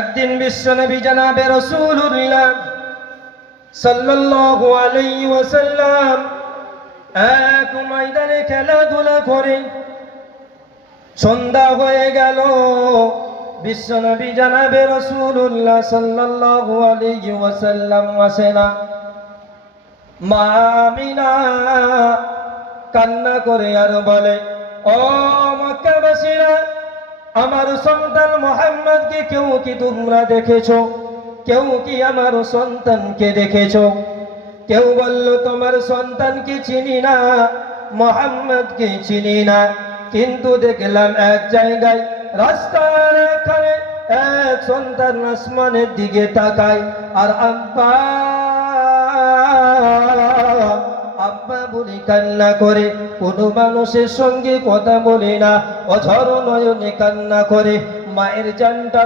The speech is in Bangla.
একদিন বিশ্বনবী জনাবে রাসূলুল্লাহ সাল্লাল্লাহু আলাইহি ওয়াসাল্লাম এক ময়দানে খেলাধুলা করে সন্ধ্যা হয়ে গেল। বিশ্বনবী জনাবে রাসূলুল্লাহ সাল্লাল্লাহু আলাইহি ওয়াসাল্লাম আসেনা। মা আমিনা কান্না করে আর বলে, ও মক্কাবাসীরা, আমার সন্তান মুহাম্মদকে কেউ কি তোমরা দেখেছো? কেউ কি আমার সন্তানকে দেখেছো? কেউ বলল, তোমার সন্তানকে চিনি না, মুহাম্মদকে চিনি না, কিন্তু দেখলাম এক জায়গায় রাস্তার এখানে এক সন্তান আসমানের দিকে তাকায় আর আব্বা আব্বা বলে কান্না করে। কোনো মানুষের সঙ্গে কথা বলে না, অঝর নয়নে কান্না করে। মায়ের জানটা